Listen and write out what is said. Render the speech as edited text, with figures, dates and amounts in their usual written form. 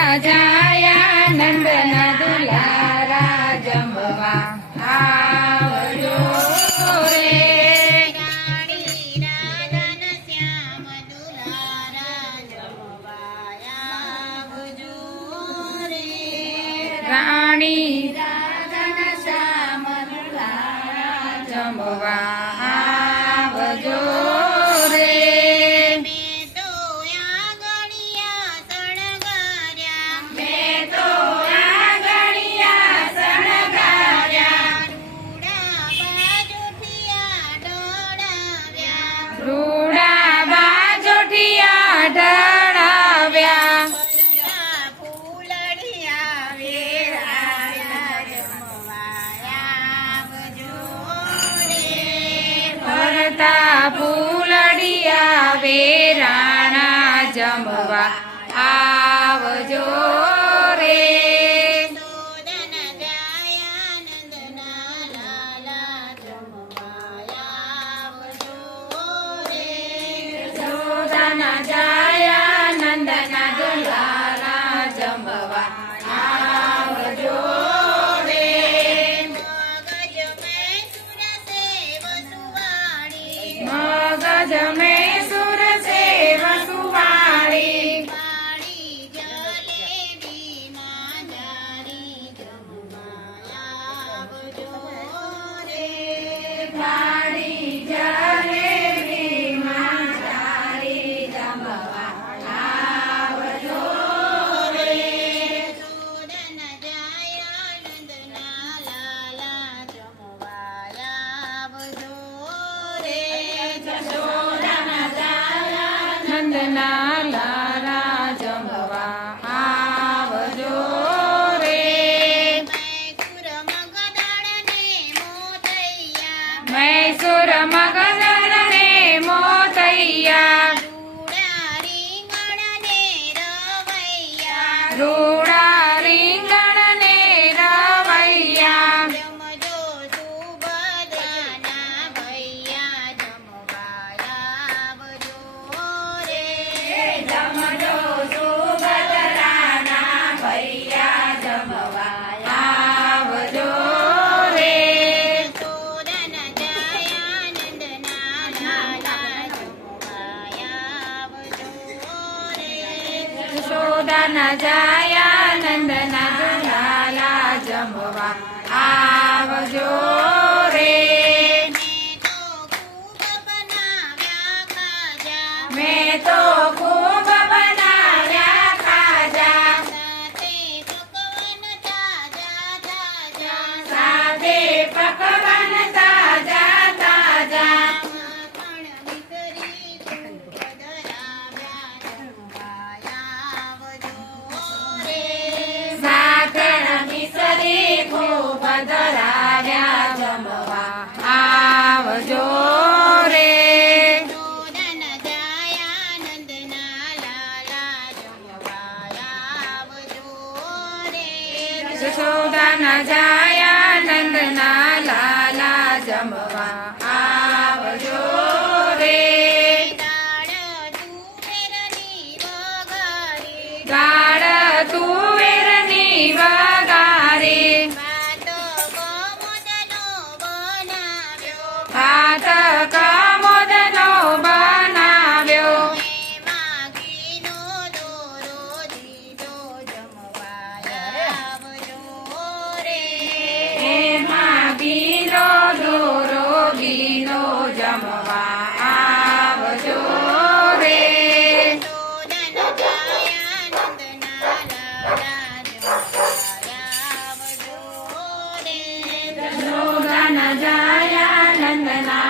જાયા નંદના દુલારા જમવા આવજો રે. રાણી રાધન શ્યામ દુલારા જમવા આવજો રે. રાણી રાધન શ્યામ દુલારા જમવા આવજો રે. મેં તો આંગણિયા શણગાર્યા, મેં તો આંગણિયા શણગાર્યા, રૂડા બાજોઠિયા ઢળાવ્યા, રૂડા બાજોઠિયા ઢળાવ્યા, પરતા ફૂલડિયા વેરાયા જમવા આવજો રે. ફરતા ફૂલડિયા વેરાણા જમવા આવજો રે. સોદન જાયા નંદના લાલા જમવા આવજો રે. સોદાના જાયા નંદના દુલારા જમવા આવજો રે. મગજ મેં સુર સેવ સુવાળી, મગજ મેં સુર સેવ સુવાળી, પાણી જલેબી માં જારી જમવા આવજો રે. પાણી જલેબીમાં જારી જમવા આવજો રે. સોદન જાયા નંદના લાલા જમવા આવજો રે. જશોદાના જાયા નંદના લારા જમવા આવજો રે. મૈસૂર મગદળ ને મોતૈયા, મૈસૂર મગદળ ને મોતૈયા, રૂડા રીંગણ ને રવૈયા, રૂડા રીંગણ ને રવૈયા, જમજો સુભદ્રાના ભૈયા જમવા આવજો રે. જમજો સુભદ્રાના ભૈયા જમવા આવજો રે. સોદન જાયા નંદના લાલા જમવા આવજો રે. જશોદાના જાયા નંદના દુલાલા જમવા આવજો રે. મેં તો ખૂબ બનાવ્યા ખાજા, મેં તો ખૂબ બનાવ્યા ખાજા, સાથે પકવાન તાજા તાજા, સાતણ મિસરી ખૂબ ધરાવ્યા જમવા આવજો રે. સોદન જાયા નંદના લાલા જમવા આવજો રે. જશોદાના જાયા નંદના લાલા જમવા આવજો રે. દાળ તુવેરની વઘારી, ભાત કમોદનો બનાવ્યો, એમાં ઘીનો દોરો દીધો જમવા આવજો રે. એમાં ઘીનો દોરો ઘીનો જમવા આવજો રે. સોદન જાયા નંદના